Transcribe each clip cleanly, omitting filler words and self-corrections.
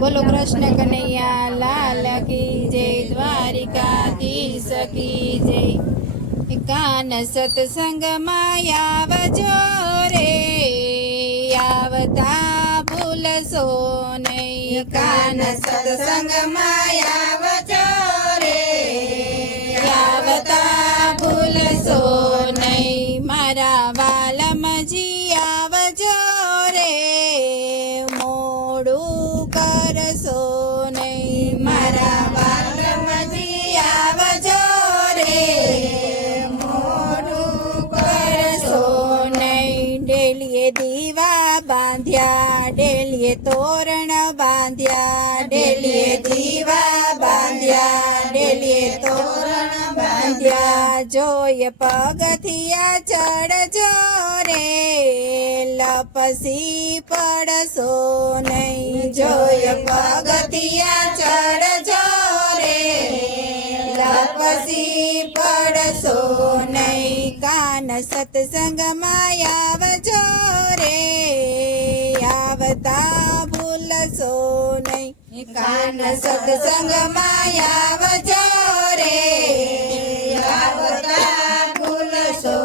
बोलो कृष्ण कन्हैया लाल की जय, द्वारिकाधीश की जय। कान सत्संग मायावजो रे, आवता भूलशो नहीं। कान सत्संग मायावजो रे, आवता भूलशो नहीं। मारा वालमजी आवजो रे, मोड़ू करशो नहीं। मारा वालमजी आवजो रे, मोड़ू करशो नहीं। डेलिए दीवा बांध्या, डेलिए तोरण बांध्या, डेलिए दीवा बांध्या, डेलिए तोरण बांध्या। जोय पगथिया चढ़जो रे, लपसी पड़शो नहीं। जोय पगथिया चढ़जो रे, लपसी पड़शो नहीं। कान सत्संग मायावजो रे, आवता भूलशो नहीं। कान सत्संग मायावजो रे, आवता भूलशो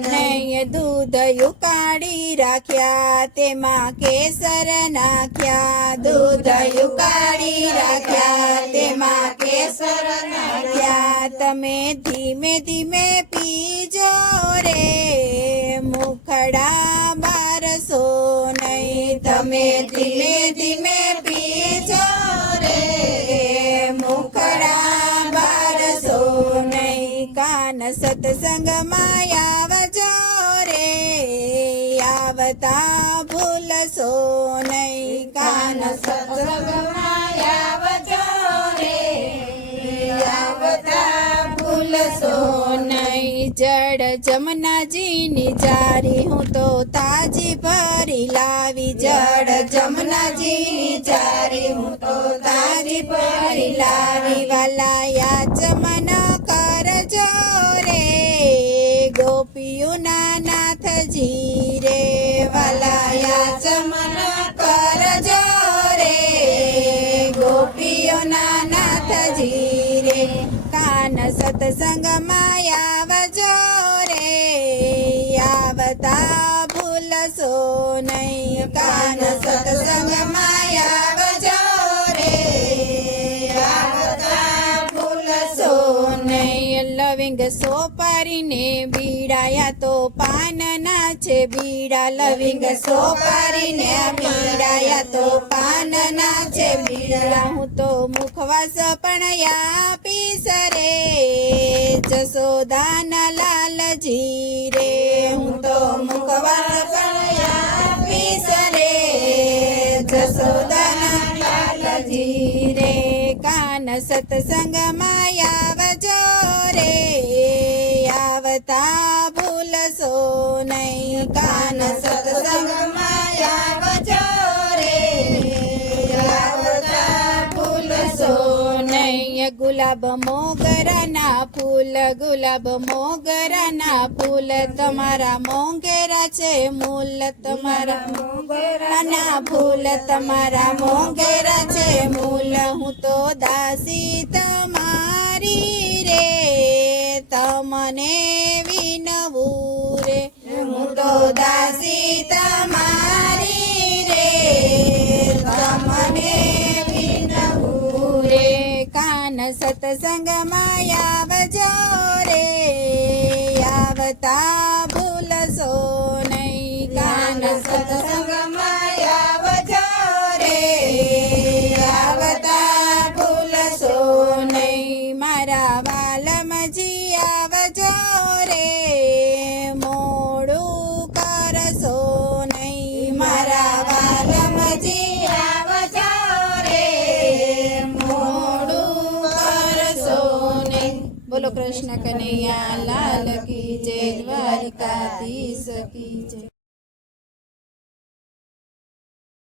नहीं। दूध उकाળી રાખ્યા, તેમાં કેસર નાખ્યા। दूध ઉકાળી રાખ્યા, તેમાં કેસર નાખ્યા। તમે ધીમે ધીમે પીજો રે, મુખડા બારશો નહીં। તમે ધીમે ધીમે પીજો રે, મુખડા બારશો નહીં। કાન સત્સંગ માયાવજો રે, આવતા ભૂલશો નહીં। કાન સત્સંગ માયાવજો રે, આવતા ભૂલશો નહીં। જળ જમનાજીની જારી હું તો તાજી ભરી લાવી। જળ જમનાજીની જારી હું તો તાજી ભરી લાવી। વાલા યાચમન કરજો રે, ગોપીઓના નાથજી રે। વાલા યાચમન કરજો રે, ગોપીઓના નાથજી રે। કાન સત્સંગ માયાવજો રે, આવતા ભૂલશો નહીં। કાન સત્સંગ માયાવજો રે, આવતા ભૂલશો નહીં। લવિંગ સોપારીને બીડાયા તો પાનના છે બીડા। લવિંગ સોપારીને બીડાયા તો પાનના છે બીડા। હું તો મુખવાસ પણ આપીશ રે, જશોદાના લાલજી રે। હું તો મુખવાસ પણ આપીશ રે, જશોદાના લાલજી રે। કાન સત્સંગ માયાવજો રે, આવતા ભૂલશો નહીં। કાન સત્સંગ માયાવજો રે, આવતા ભૂલશો નહીં। ગુલાબ મોગરાના ફૂલ, ગુલાબ મોગરાના ફૂલ, તમારા મોંઘેરા છે મૂલ। તમારા મોગરાના ફૂલ, તમારા મોંઘેરા છે મૂલ। હું તો દાસી તમારી રે, તમને વિનવું રે। હું તો દાસી તમારી રે, તમને વિનવું રે। કાન સત્સંગ માયાવજો રે, આવતા ભૂલશો નહીં। કાન સત્સંગ માયાવજો રે, આવતા ભૂલશો નહીં। મારા વાલમજી આવજો રે, મોડું કરશો નહીં। મારા વાલમજી આવજો રે, મોડું કરશો નહીં। બોલો કૃષ્ણ કનૈયા લાલ કી જય, દ્વારિકાધીશ કી જય।